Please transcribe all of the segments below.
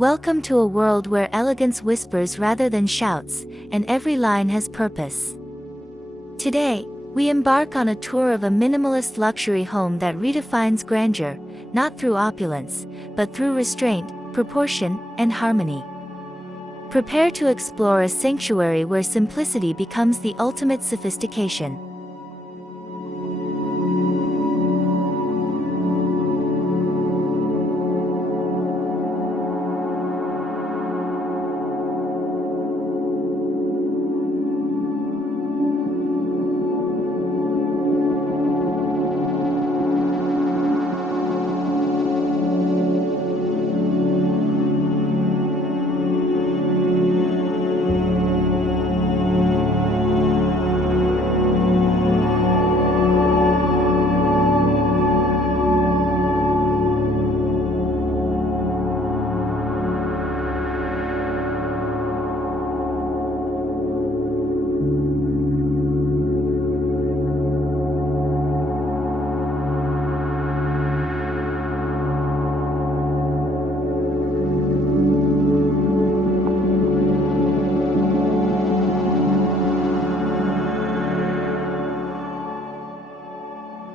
Welcome to a world where elegance whispers rather than shouts, and every line has purpose. Today, we embark on a tour of a minimalist luxury home that redefines grandeur, not through opulence, but through restraint, proportion, and harmony. Prepare to explore a sanctuary where simplicity becomes the ultimate sophistication.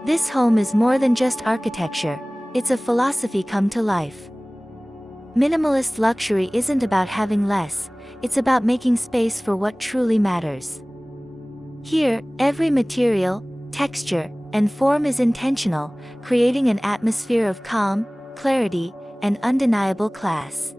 This home is more than just architecture, it's a philosophy come to life. Minimalist luxury isn't about having less, it's about making space for what truly matters. Here, every material, texture, and form is intentional, creating an atmosphere of calm, clarity, and undeniable class.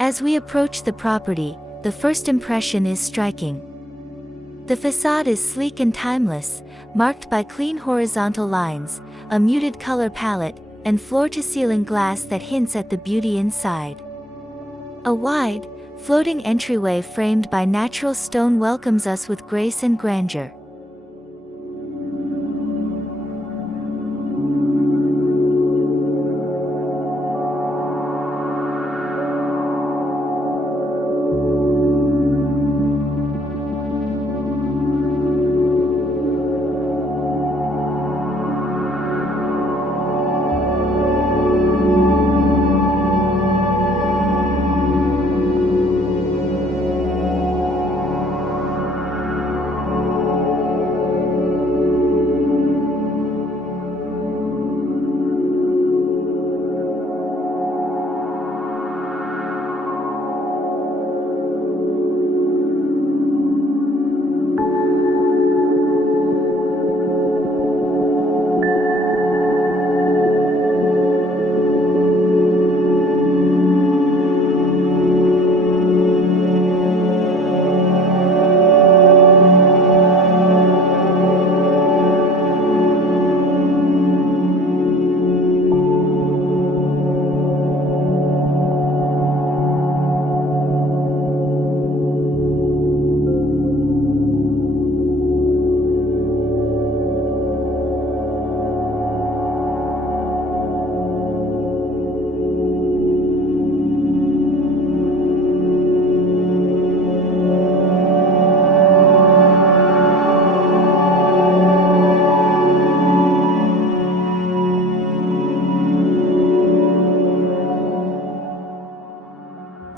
As we approach the property, the first impression is striking. The facade is sleek and timeless, marked by clean horizontal lines, a muted color palette, and floor-to-ceiling glass that hints at the beauty inside. A wide, floating entryway framed by natural stone welcomes us with grace and grandeur.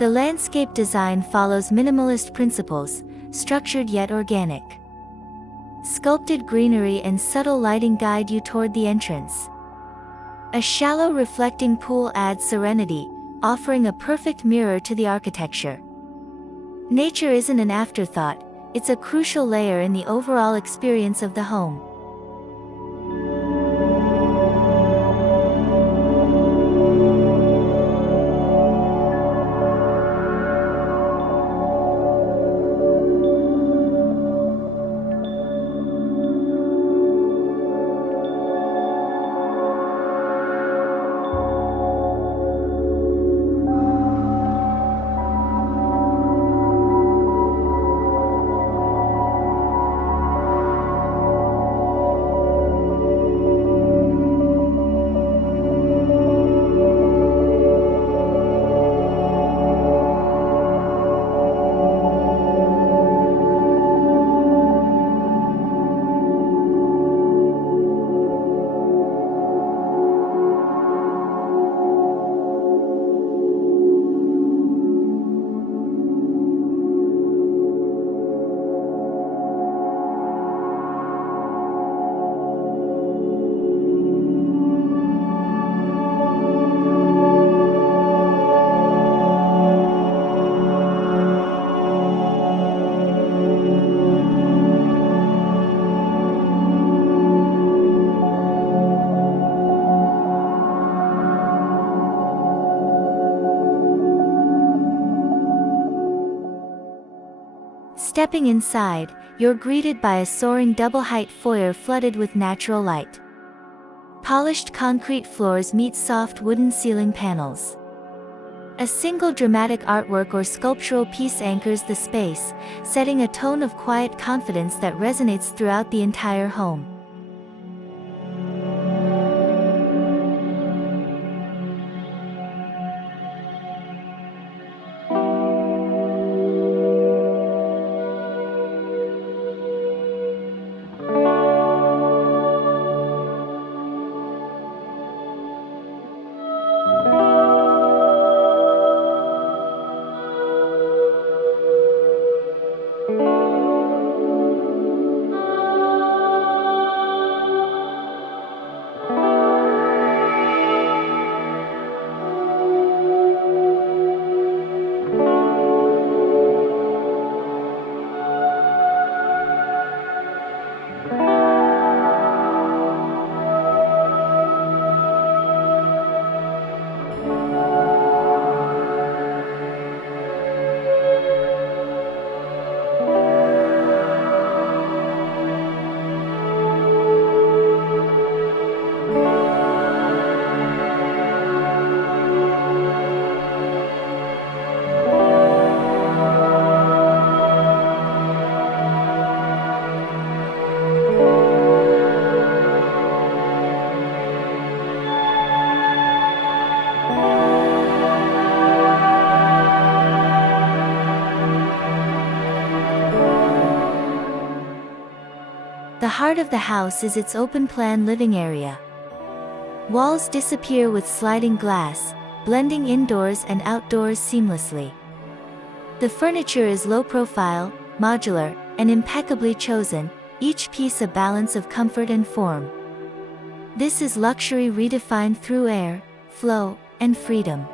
The landscape design follows minimalist principles, structured yet organic. Sculpted greenery and subtle lighting guide you toward the entrance. A shallow reflecting pool adds serenity, offering a perfect mirror to the architecture. Nature isn't an afterthought, it's a crucial layer in the overall experience of the home. Stepping inside, you're greeted by a soaring double-height foyer flooded with natural light. Polished concrete floors meet soft wooden ceiling panels. A single dramatic artwork or sculptural piece anchors the space, setting a tone of quiet confidence that resonates throughout the entire home. The heart of the house is its open-plan living area. Walls disappear with sliding glass, blending indoors and outdoors seamlessly. The furniture is low-profile, modular, and impeccably chosen, each piece a balance of comfort and form. This is luxury redefined through air, flow, and freedom.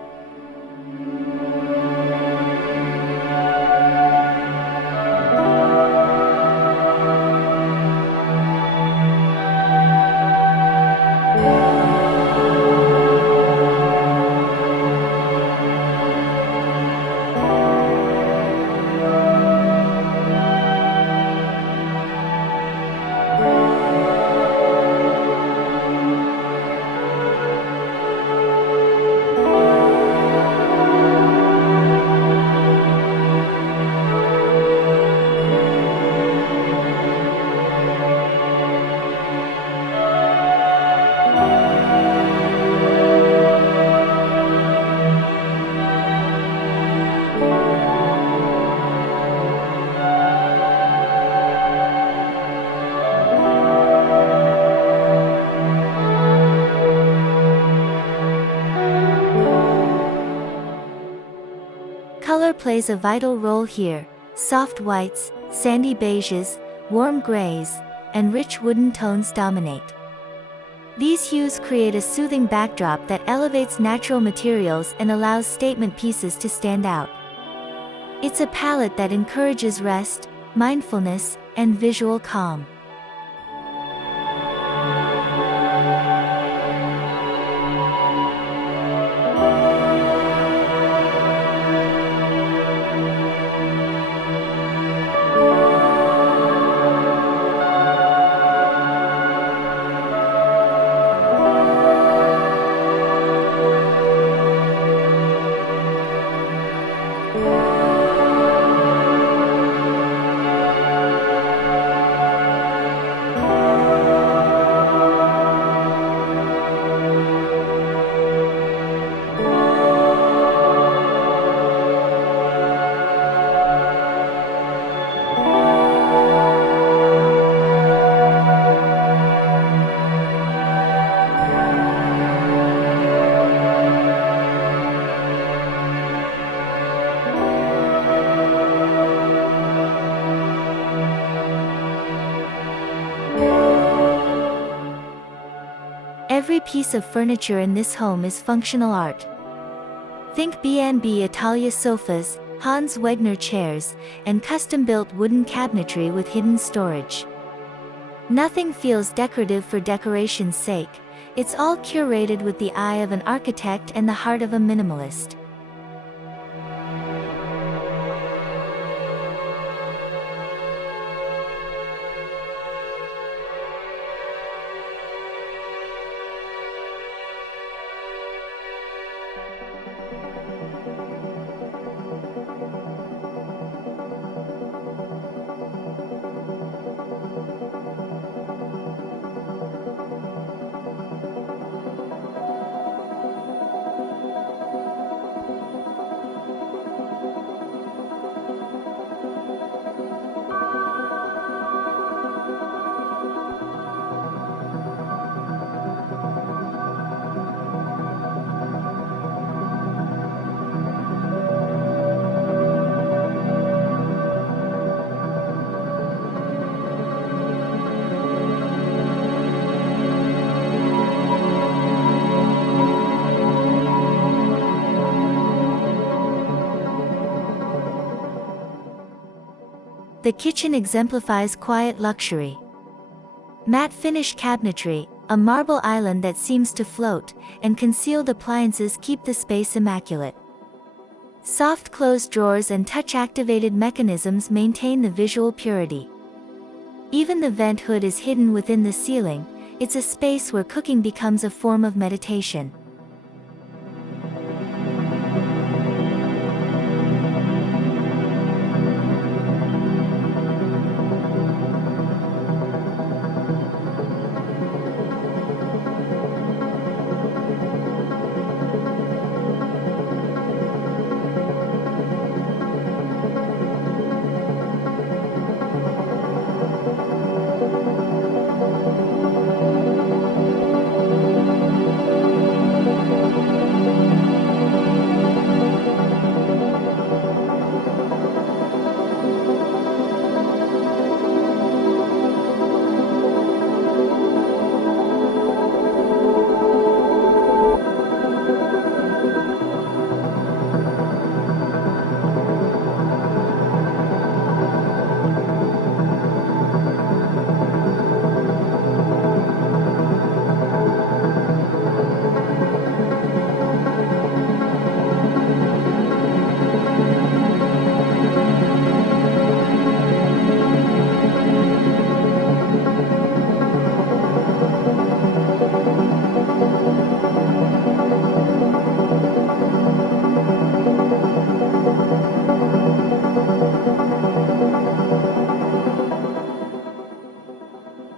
Color plays a vital role here. Soft whites, sandy beiges, warm grays, and rich wooden tones dominate. These hues create a soothing backdrop that elevates natural materials and allows statement pieces to stand out. It's a palette that encourages rest, mindfulness, and visual calm. Every piece of furniture in this home is functional art. Think B&B Italia sofas, Hans Wegner chairs, and custom-built wooden cabinetry with hidden storage. Nothing feels decorative for decoration's sake, it's all curated with the eye of an architect and the heart of a minimalist. The kitchen exemplifies quiet luxury. Matte finish cabinetry, a marble island that seems to float, and concealed appliances keep the space immaculate. Soft closed drawers and touch-activated mechanisms maintain the visual purity. Even the vent hood is hidden within the ceiling, it's a space where cooking becomes a form of meditation.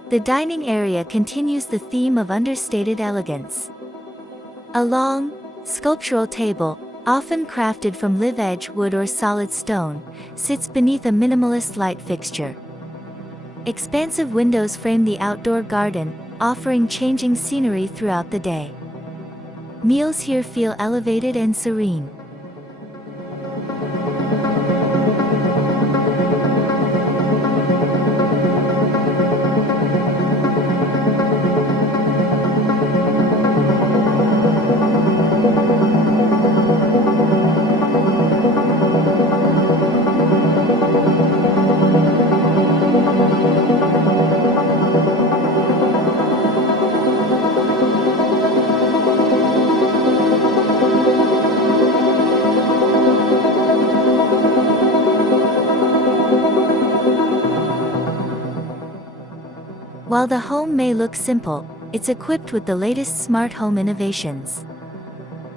The dining area continues the theme of understated elegance. A long, sculptural table, often crafted from live-edge wood or solid stone, sits beneath a minimalist light fixture. Expansive windows frame the outdoor garden, offering changing scenery throughout the day. Meals here feel elevated and serene. While the home may look simple, it's equipped with the latest smart home innovations.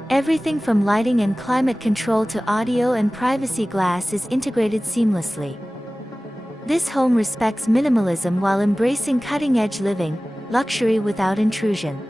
Everything from lighting and climate control to audio and privacy glass is integrated seamlessly. This home respects minimalism while embracing cutting-edge living, luxury without intrusion.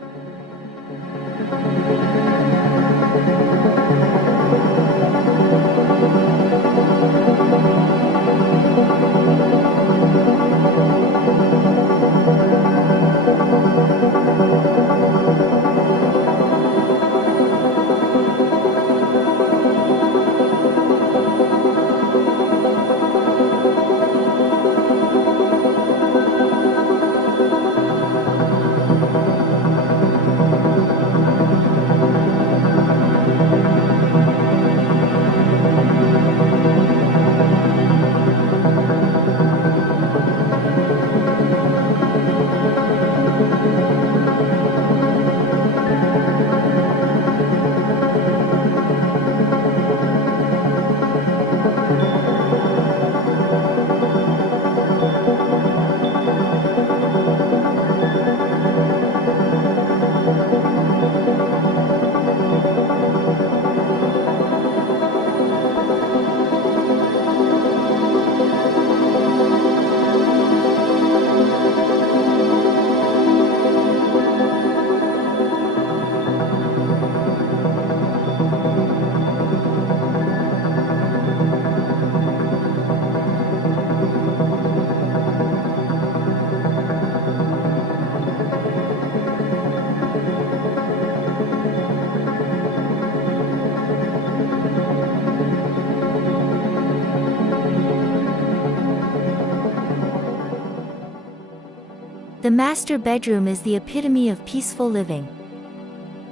The master bedroom is the epitome of peaceful living.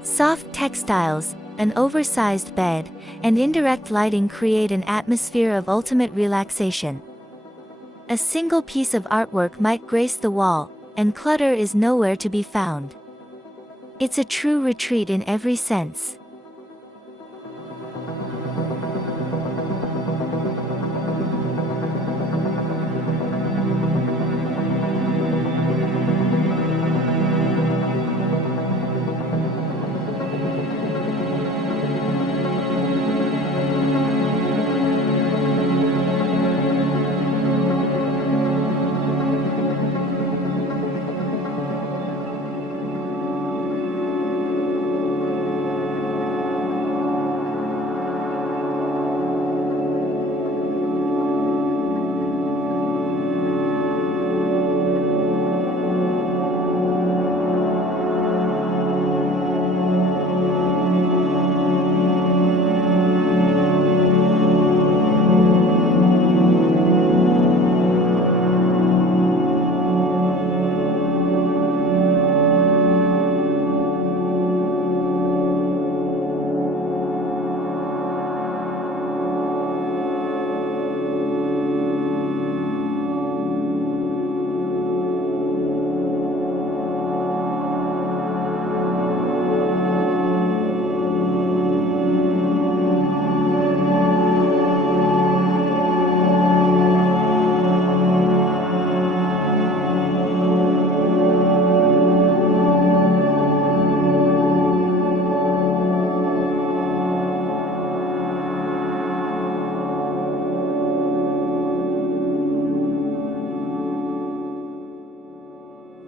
Soft textiles, an oversized bed, and indirect lighting create an atmosphere of ultimate relaxation. A single piece of artwork might grace the wall, and clutter is nowhere to be found. It's a true retreat in every sense.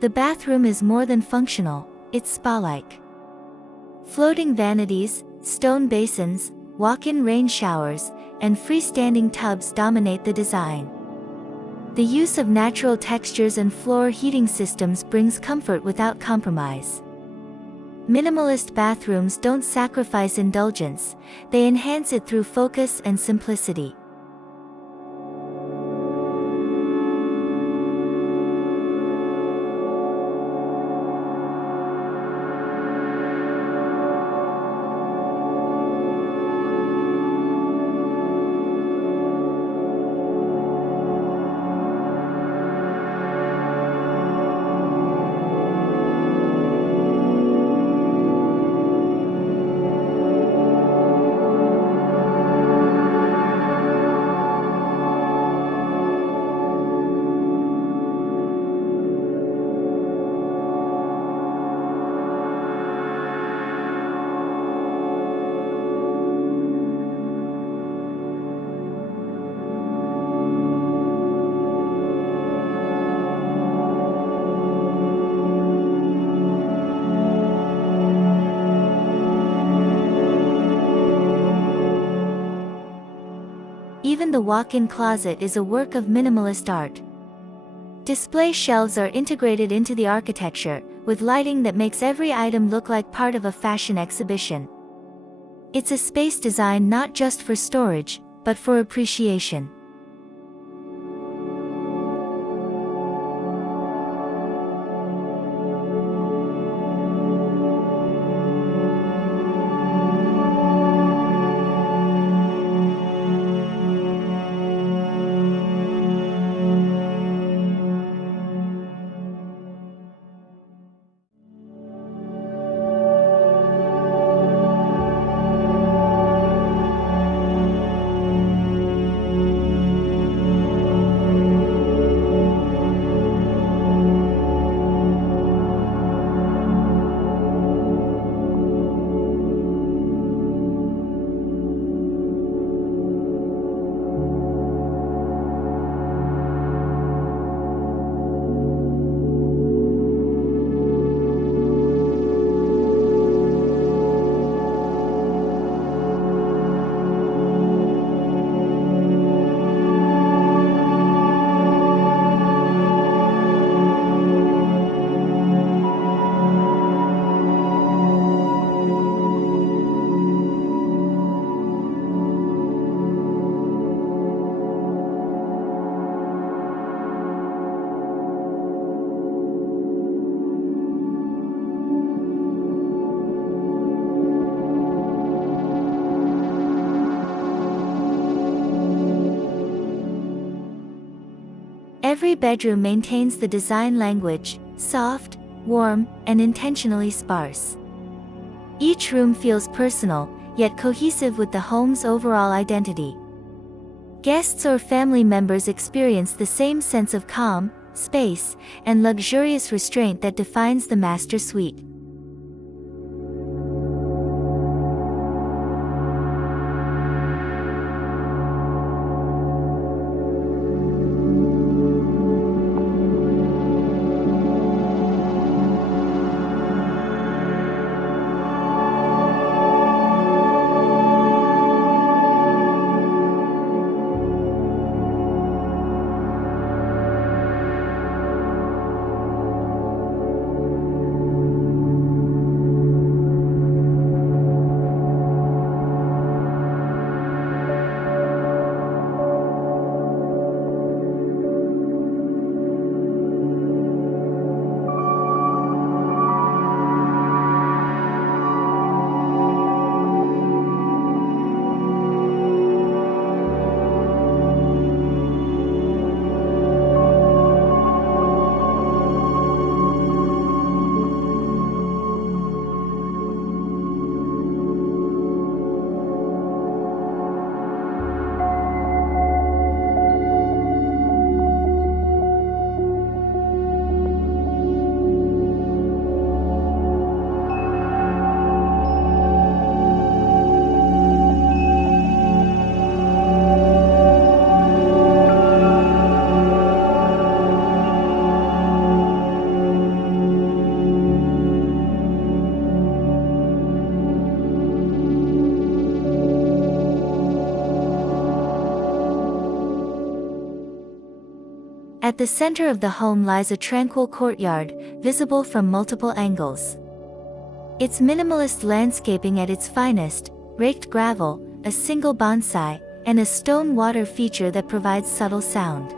The bathroom is more than functional, it's spa-like. Floating vanities, stone basins, walk-in rain showers, and freestanding tubs dominate the design. The use of natural textures and floor heating systems brings comfort without compromise. Minimalist bathrooms don't sacrifice indulgence, they enhance it through focus and simplicity. Even the walk-in closet is a work of minimalist art. Display shelves are integrated into the architecture, with lighting that makes every item look like part of a fashion exhibition. It's a space designed not just for storage, but for appreciation. Every bedroom maintains the design language, soft, warm, and intentionally sparse. Each room feels personal, yet cohesive with the home's overall identity. Guests or family members experience the same sense of calm, space, and luxurious restraint that defines the master suite. At the center of the home lies a tranquil courtyard, visible from multiple angles. It's minimalist landscaping at its finest: raked gravel, a single bonsai, and a stone water feature that provides subtle sound.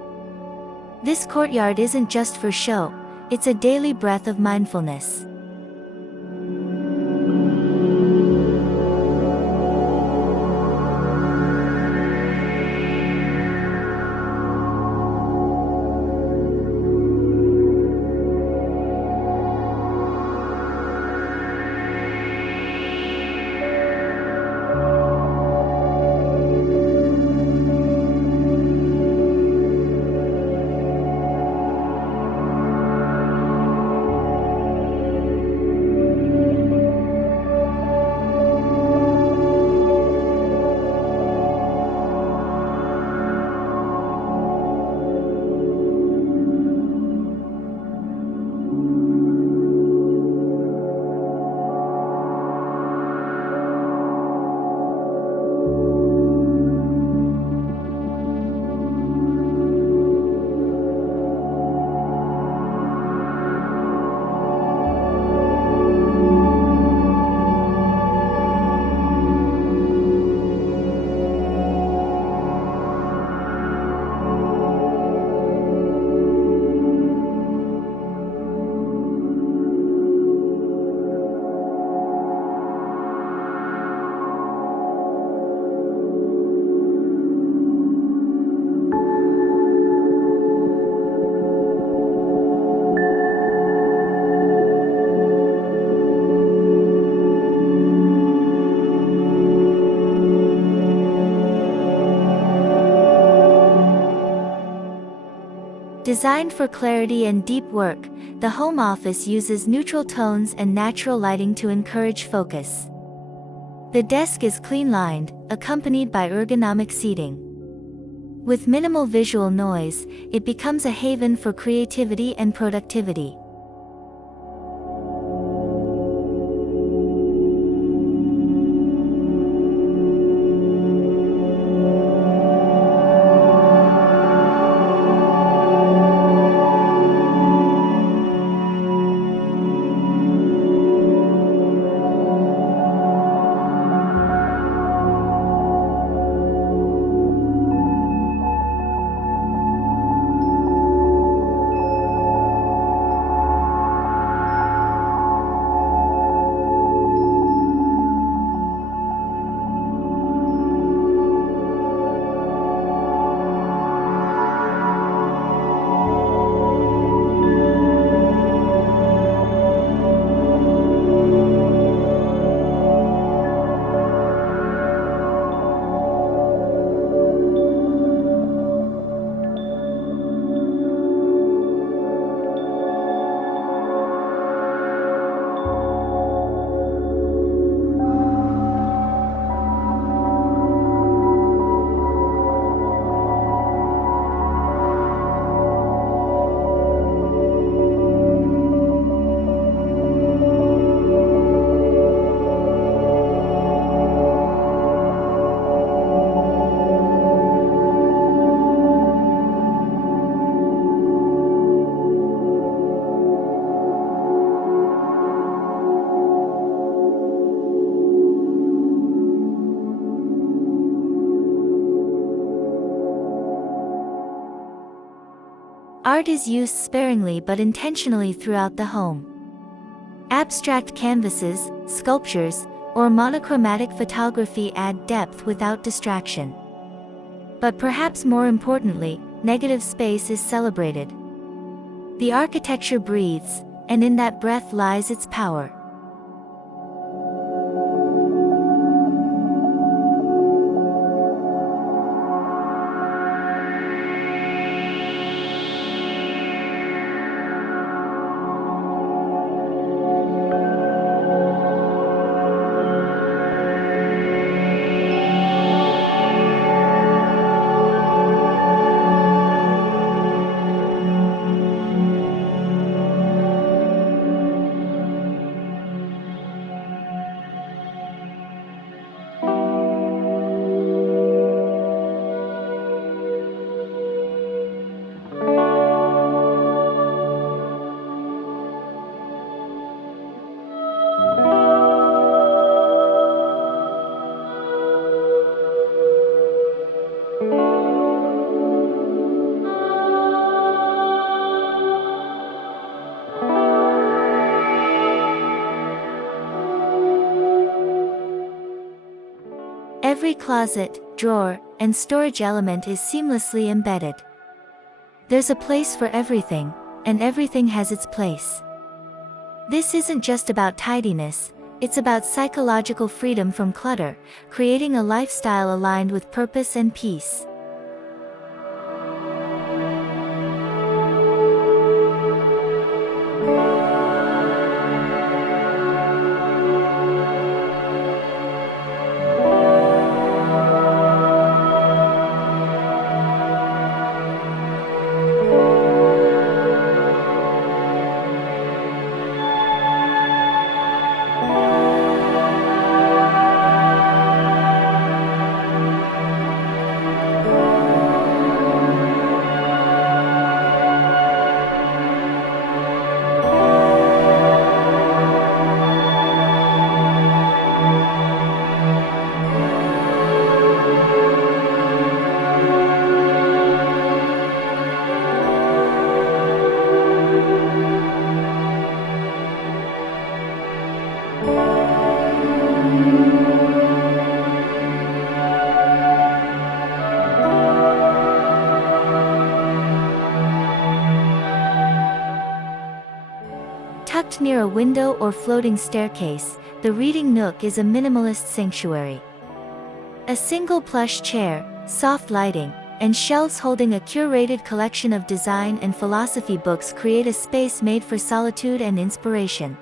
This courtyard isn't just for show, it's a daily breath of mindfulness. Designed for clarity and deep work, the home office uses neutral tones and natural lighting to encourage focus. The desk is clean-lined, accompanied by ergonomic seating. With minimal visual noise, it becomes a haven for creativity and productivity. Art is used sparingly but intentionally throughout the home. Abstract canvases, sculptures, or monochromatic photography add depth without distraction. But perhaps more importantly, negative space is celebrated. The architecture breathes, and in that breath lies its power. Every closet, drawer, and storage element is seamlessly embedded. There's a place for everything, and everything has its place. This isn't just about tidiness, it's about psychological freedom from clutter, creating a lifestyle aligned with purpose and peace. Tucked near a window or floating staircase, the reading nook is a minimalist sanctuary. A single plush chair, soft lighting, and shelves holding a curated collection of design and philosophy books create a space made for solitude and inspiration.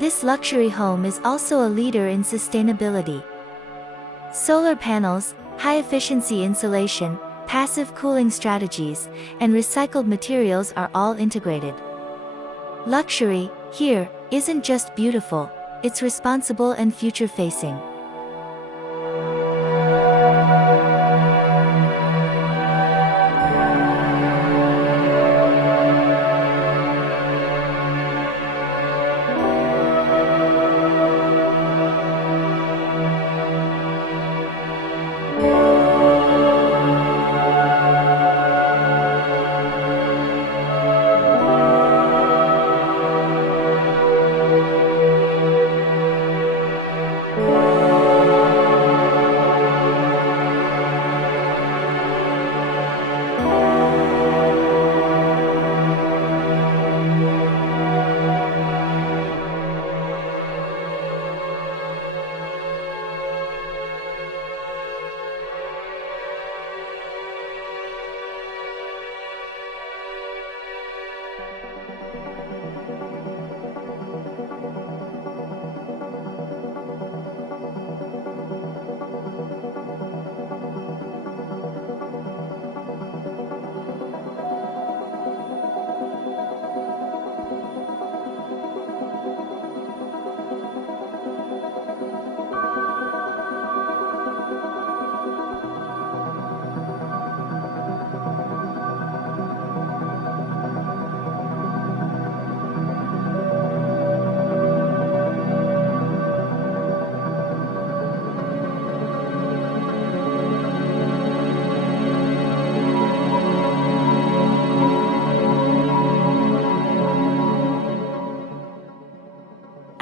This luxury home is also a leader in sustainability. Solar panels, high-efficiency insulation, passive cooling strategies, and recycled materials are all integrated. Luxury, here, isn't just beautiful, it's responsible and future-facing.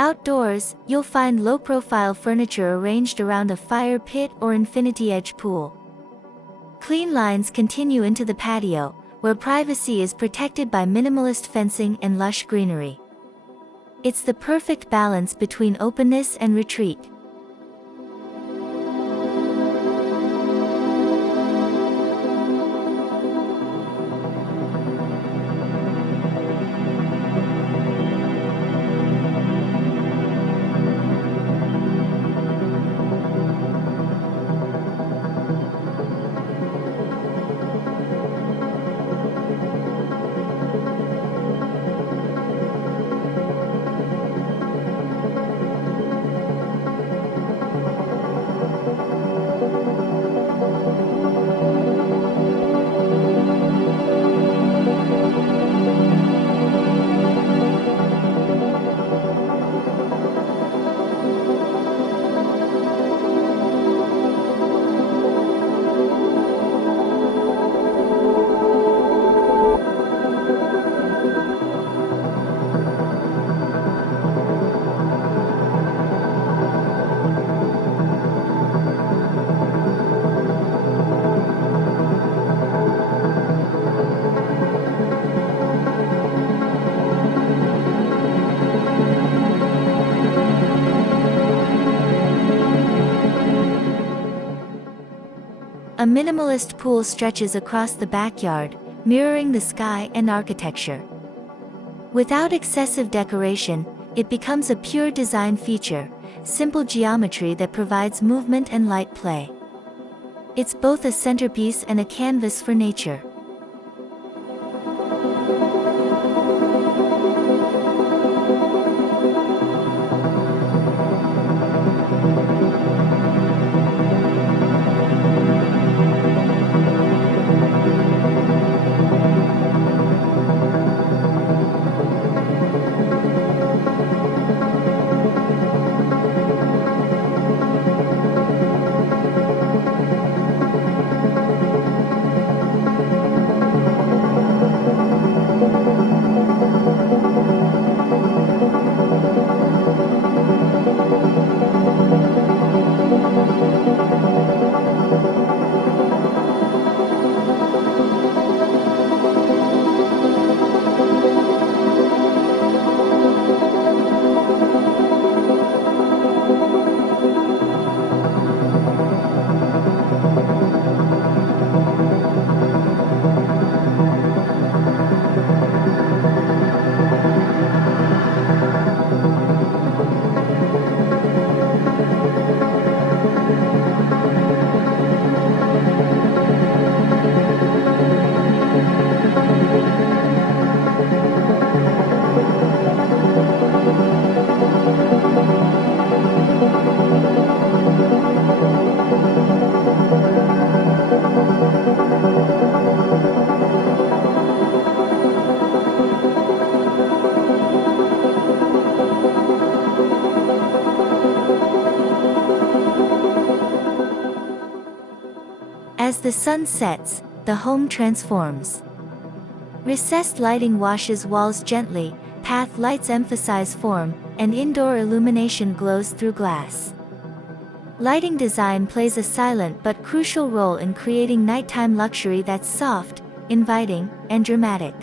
Outdoors, you'll find low-profile furniture arranged around a fire pit or infinity-edge pool. Clean lines continue into the patio, where privacy is protected by minimalist fencing and lush greenery. It's the perfect balance between openness and retreat. A minimalist pool stretches across the backyard, mirroring the sky and architecture. Without excessive decoration, it becomes a pure design feature, simple geometry that provides movement and light play. It's both a centerpiece and a canvas for nature. As the sun sets, the home transforms. Recessed lighting washes walls gently, path lights emphasize form, and indoor illumination glows through glass. Lighting design plays a silent but crucial role in creating nighttime luxury that's soft, inviting, and dramatic.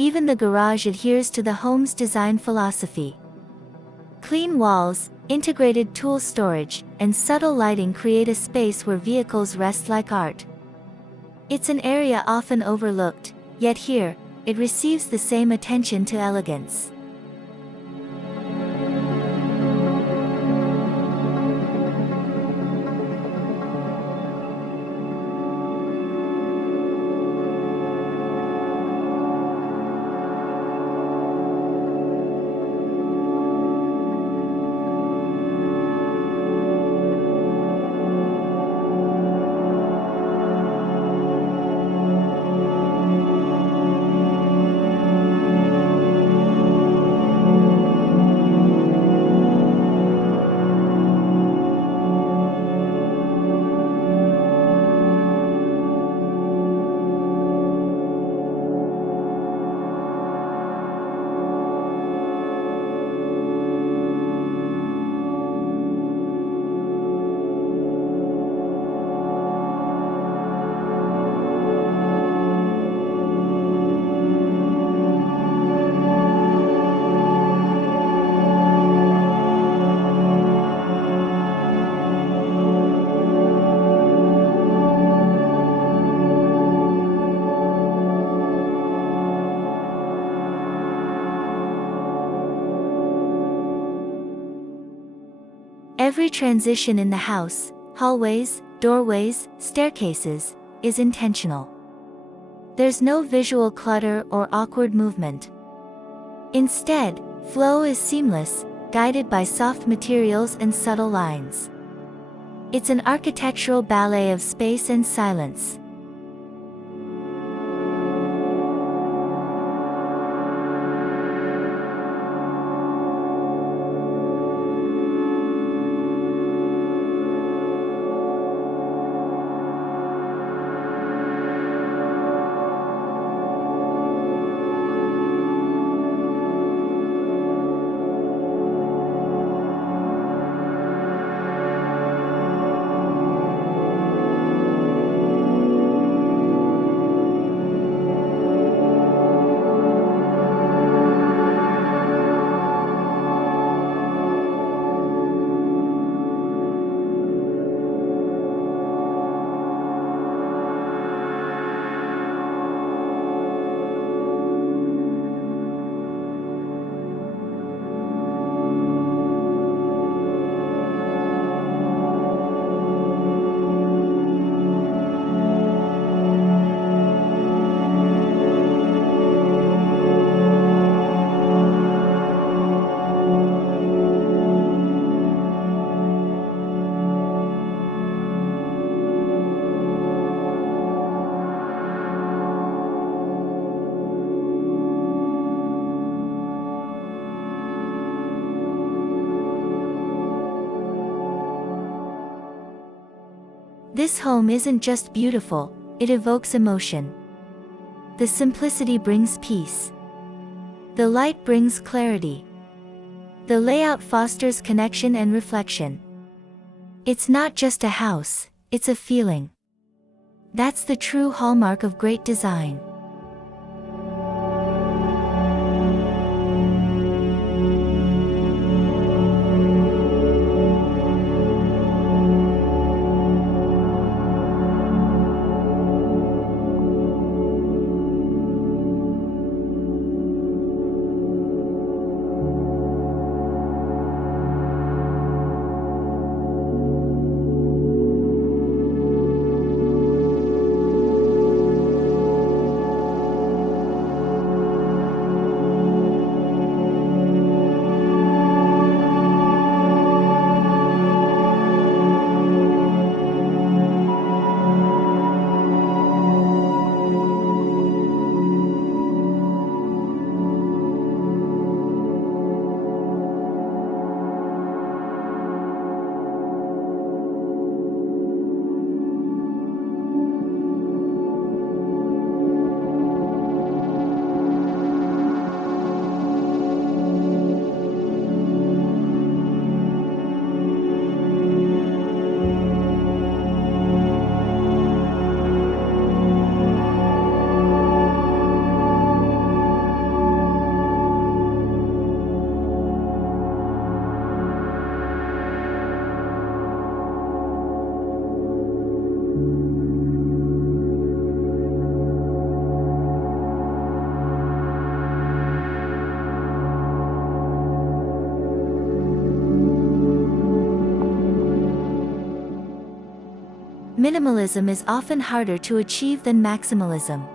Even the garage adheres to the home's design philosophy. Clean walls, integrated tool storage, and subtle lighting create a space where vehicles rest like art. It's an area often overlooked, yet here, it receives the same attention to elegance. Every transition in the house, hallways, doorways, staircases, is intentional. There's no visual clutter or awkward movement. Instead, flow is seamless, guided by soft materials and subtle lines. It's an architectural ballet of space and silence. This home isn't just beautiful, it evokes emotion. The simplicity brings peace. The light brings clarity. The layout fosters connection and reflection. It's not just a house, it's a feeling. That's the true hallmark of great design. Minimalism is often harder to achieve than maximalism.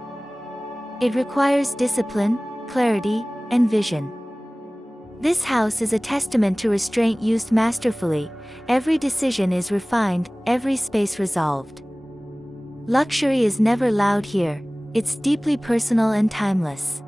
It requires discipline, clarity, and vision. This house is a testament to restraint used masterfully. Every decision is refined, every space resolved. Luxury is never loud here, it's deeply personal and timeless.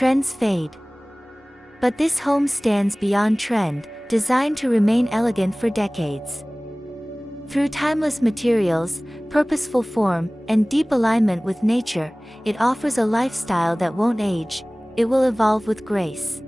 trends fade. But this home stands beyond trend, designed to remain elegant for decades. Through timeless materials, purposeful form, and deep alignment with nature, it offers a lifestyle that won't age, it will evolve with grace.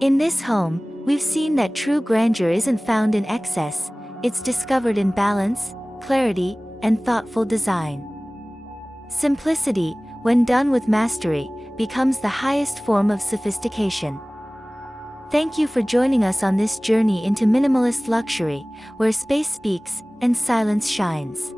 In this home, we've seen that true grandeur isn't found in excess, it's discovered in balance, clarity, and thoughtful design. Simplicity, when done with mastery, becomes the highest form of sophistication. Thank you for joining us on this journey into minimalist luxury, where space speaks and silence shines.